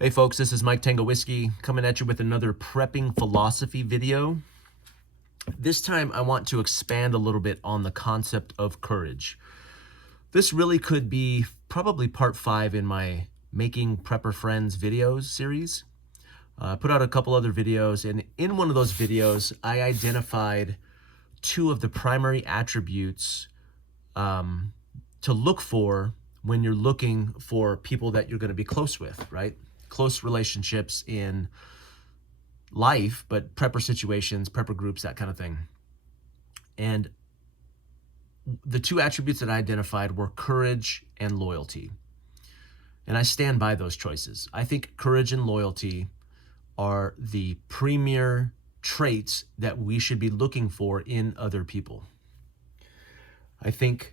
Hey folks, this is Mike Tango Whiskey coming at you with another prepping philosophy video. This time I want to expand a little bit on the concept of courage. This really could be probably part 5 in my Making Prepper Friends videos series. I put out a couple other videos, and in one of those videos I identified 2 of the primary attributes to look for when you're looking for people that you're going to be close with, right? Close relationships in life, but prepper situations, prepper groups, that kind of thing. And the 2 attributes that I identified were courage and loyalty. And I stand by those choices. I think courage and loyalty are the premier traits that we should be looking for in other people. I think,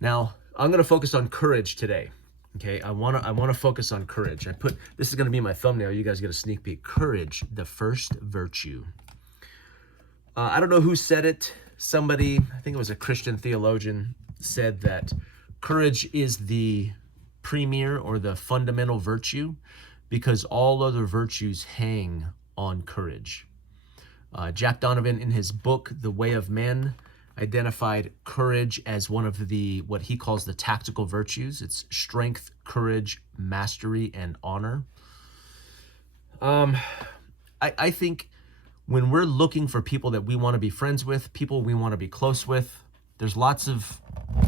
now I'm going to focus on courage today. Okay, I want to focus on courage. This is going to be my thumbnail. You guys get a sneak peek. Courage, the first virtue. I don't know who said it. Somebody, I think it was a Christian theologian, said that courage is the premier or the fundamental virtue because all other virtues hang on courage. Jack Donovan, in his book, The Way of Men, identified courage as one of what he calls the tactical virtues. It's strength, courage, mastery, and honor. I think when we're looking for people that we want to be friends with, people we want to be close with, there's lots of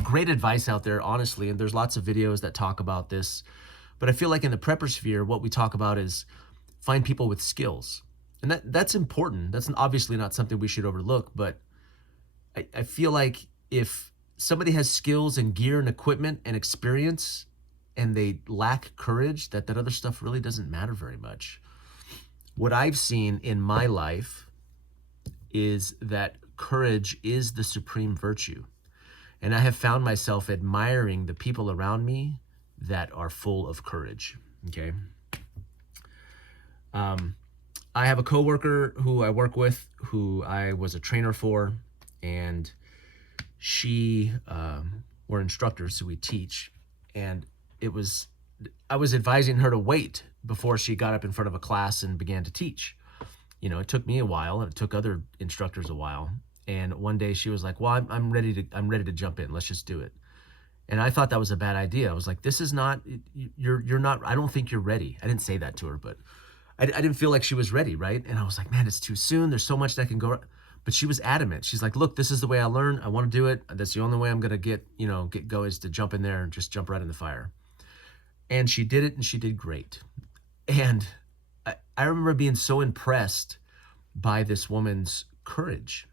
great advice out there, honestly, and there's lots of videos that talk about this. But I feel like in the prepper sphere, what we talk about is find people with skills. And that's important. That's obviously not something we should overlook, but I feel like if somebody has skills and gear and equipment and experience and they lack courage, that other stuff really doesn't matter very much. What I've seen in my life is that courage is the supreme virtue. And I have found myself admiring the people around me that are full of courage, okay? I have a coworker who I work with, who I was a trainer for, and we're instructors, so we teach. And I was advising her to wait before she got up in front of a class and began to teach. You know, it took me a while, and it took other instructors a while. And one day she was like, "Well, I'm ready to jump in. Let's just do it." And I thought that was a bad idea. I was like, "This is not. You're not. I don't think you're ready." I didn't say that to her, but I didn't feel like she was ready, right? And I was like, "Man, it's too soon. There's so much that can go." But she was adamant. She's like, "Look, this is the way I learn. I want to do it. That's the only way I'm gonna get go is to jump in there and just jump right in the fire." And she did it, and she did great. And I remember being so impressed by this woman's courage.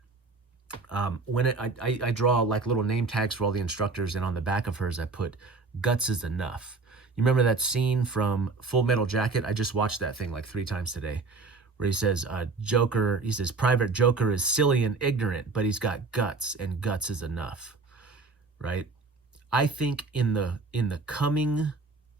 I draw like little name tags for all the instructors, and on the back of hers I put "Guts is enough." You remember that scene from Full Metal Jacket? I just watched that thing like 3 times today, where he says, Private Joker is silly and ignorant, but he's got guts, and guts is enough, right? I think in the coming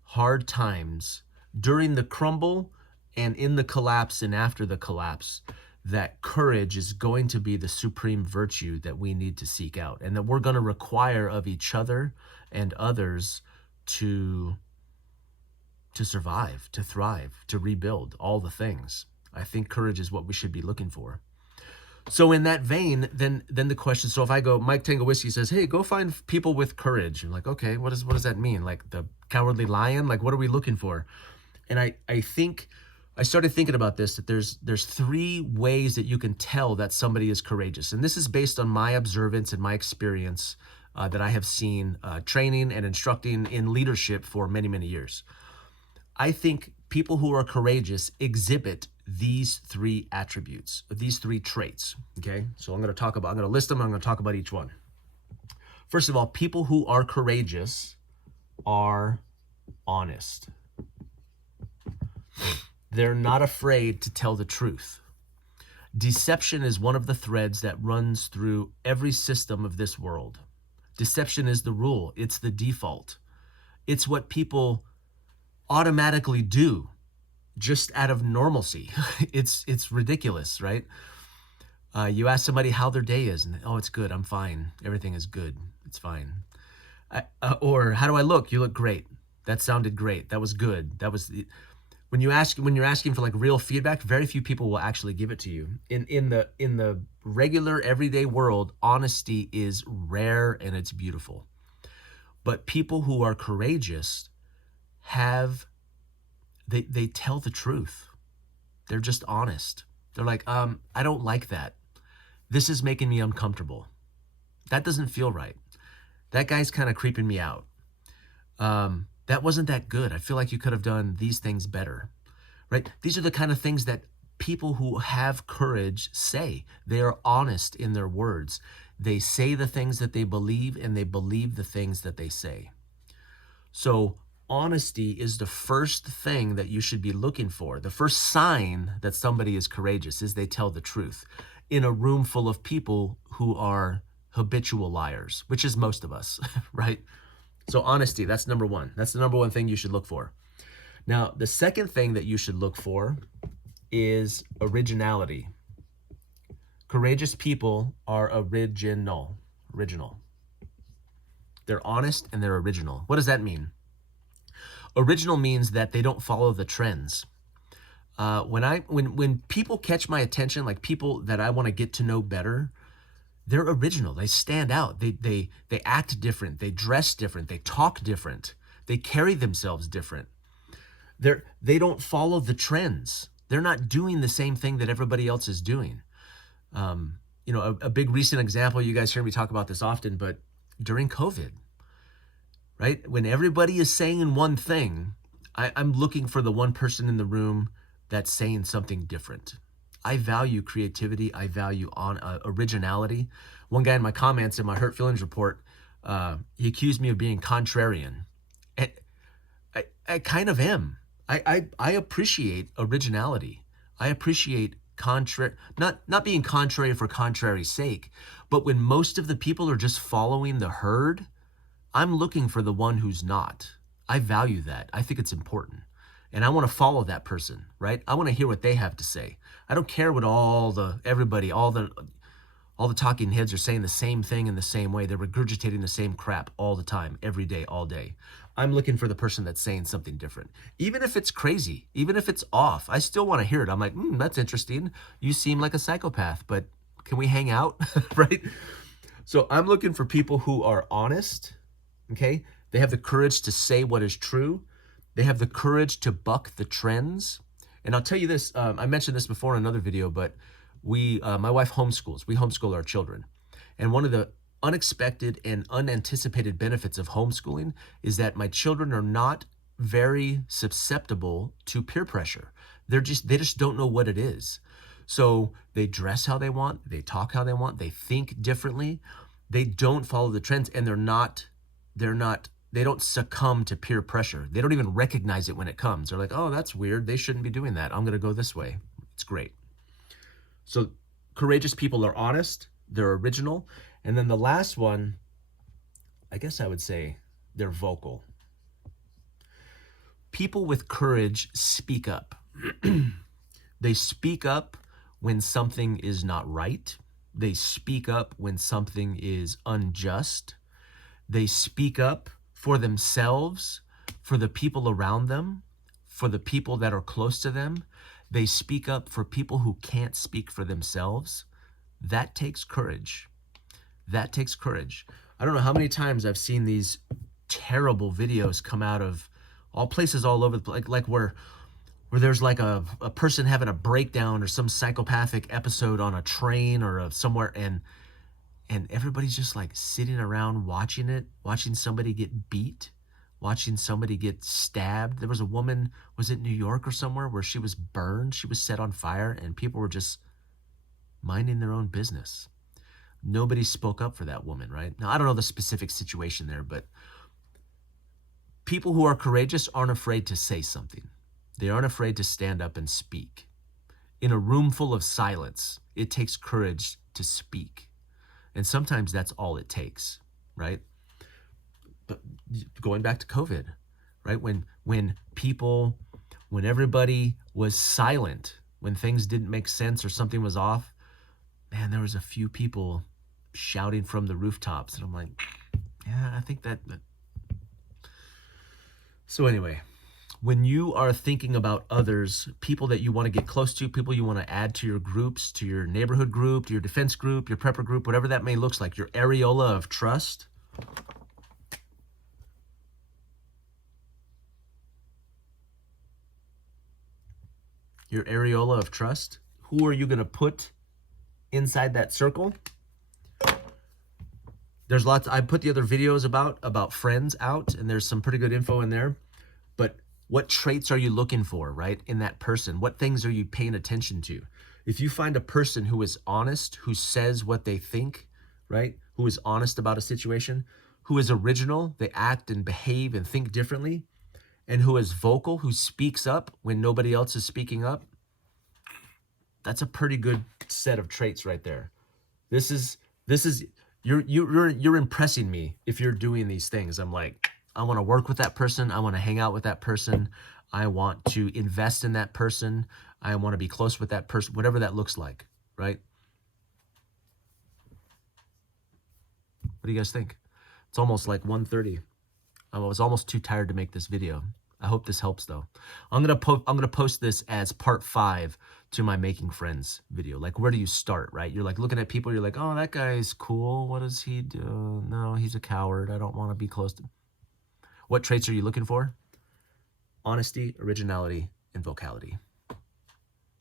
hard times, during the crumble and in the collapse and after the collapse, that courage is going to be the supreme virtue that we need to seek out, and that we're going to require of each other and others to survive, to thrive, to rebuild, all the things. I think courage is what we should be looking for. So in that vein, then the question, so if I go, Mike Tango Whiskey says, "Hey, go find people with courage." I'm like, okay, what does that mean? Like the cowardly lion? Like, what are we looking for? And I think, I started thinking about this, that there's 3 ways that you can tell that somebody is courageous. And this is based on my observance and my experience that I have seen training and instructing in leadership for many, many years. I think people who are courageous exhibit these 3 attributes, these 3 traits, okay? So I'm going to list them, I'm going to talk about each one. First of all, people who are courageous are honest. They're not afraid to tell the truth. Deception is one of the threads that runs through every system of this world. Deception is the rule. It's the default. It's what people automatically do just out of normalcy. It's ridiculous, right? You ask somebody how their day is, and "Oh, it's good. I'm fine. Everything is good. It's fine." Or "How do I look?" "You look great. That sounded great. That was good. When you're asking for like real feedback, very few people will actually give it to you. In the regular everyday world, honesty is rare and it's beautiful. But people who are courageous have they tell the truth. They're just honest. They're like, I don't like that. This is making me uncomfortable. That doesn't feel right. That guy's kind of creeping me out. That wasn't that good. I feel like you could have done these things better, right? These are the kind of things that people who have courage say. They are honest in their words. They say the things that they believe, and they believe the things that they say. So honesty is the first thing that you should be looking for. The first sign that somebody is courageous is they tell the truth in a room full of people who are habitual liars, which is most of us, right? So honesty, that's number one. That's the number one thing you should look for. Now, the second thing that you should look for is originality. Courageous people are original. They're honest and they're original. What does that mean? Original means that they don't follow the trends. When people catch my attention, like people that I want to get to know better, they're original. They stand out. They act different. They dress different. They talk different. They carry themselves different. They don't follow the trends. They're not doing the same thing that everybody else is doing. A big recent example, you guys hear me talk about this often, but during COVID, right? When everybody is saying one thing, I'm looking for the one person in the room that's saying something different. I value creativity. I value originality. One guy in my comments in my Hurt Feelings report, he accused me of being contrarian. And I kind of am. I appreciate originality. I appreciate not being contrary for contrary's sake, but when most of the people are just following the herd, I'm looking for the one who's not. I value that. I think it's important. And I want to follow that person, right? I want to hear what they have to say. I don't care what all the talking heads are saying the same thing in the same way. They're regurgitating the same crap all the time, every day, all day. I'm looking for the person that's saying something different. Even if it's crazy, even if it's off, I still want to hear it. I'm like, that's interesting. You seem like a psychopath, but can we hang out, right? So I'm looking for people who are honest, okay? They have the courage to say what is true. They have the courage to buck the trends. And I'll tell you this, I mentioned this before in another video, but my wife homeschools. We homeschool our children. And one of the unexpected and unanticipated benefits of homeschooling is that my children are not very susceptible to peer pressure. They just don't know what it is. So they dress how they want, they talk how they want, they think differently. They don't follow the trends, and they don't succumb to peer pressure. They don't even recognize it when it comes. They're like, oh, that's weird. They shouldn't be doing that. I'm going to go this way. It's great. So courageous people are honest. They're original. And then the last one, I guess I would say they're vocal. People with courage speak up. They speak up when something is not right. They speak up when something is unjust. They speak up for themselves, for the people around them, for the people that are close to them. They speak up for people who can't speak for themselves. That takes courage. That takes courage. I don't know how many times I've seen these terrible videos come out of all places all over the place, like where there's like a person having a breakdown or some psychopathic episode on a train or somewhere, and everybody's just like sitting around watching it, watching somebody get beat, watching somebody get stabbed. There was a woman, was it New York or somewhere, where she was burned, she was set on fire, and people were just minding their own business. Nobody spoke up for that woman, right? Now, I don't know the specific situation there, but people who are courageous aren't afraid to say something. They aren't afraid to stand up and speak. In a room full of silence, it takes courage to speak. And sometimes that's all it takes, right? But going back to COVID, right? When everybody was silent, when things didn't make sense or something was off, man, there was a few people shouting from the rooftops. And I'm like, yeah, I think that. So anyway, When you are thinking about others, people that you want to get close to, people you want to add to your groups, to your neighborhood group, to your defense group, your prepper group, whatever that may look like, your areola of trust. Your areola of trust. Who are you going to put inside that circle? There's lots. I put the other videos about friends out, and there's some pretty good info in there. But what traits are you looking for, right, in that person? What things are you paying attention to? If you find a person who is honest, who says what they think, right, who is honest about a situation, who is original, they act and behave and think differently, and who is vocal, who speaks up when nobody else is speaking up, that's a pretty good set of traits right there. This is you're impressing me if you're doing these things. I'm like, I want to work with that person. I want to hang out with that person. I want to invest in that person. I want to be close with that person, whatever that looks like, right? What do you guys think? It's almost like 1:30. I was almost too tired to make this video. I hope this helps though. I'm gonna post this as part 5 to my making friends video. Like, where do you start, right? You're like looking at people, you're like, oh, that guy's cool. What does he do? No, he's a coward. I don't want to be close to him. What traits are you looking for? Honesty, originality, and vocality.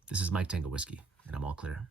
This is Mike Tango Whiskey, and I'm all clear.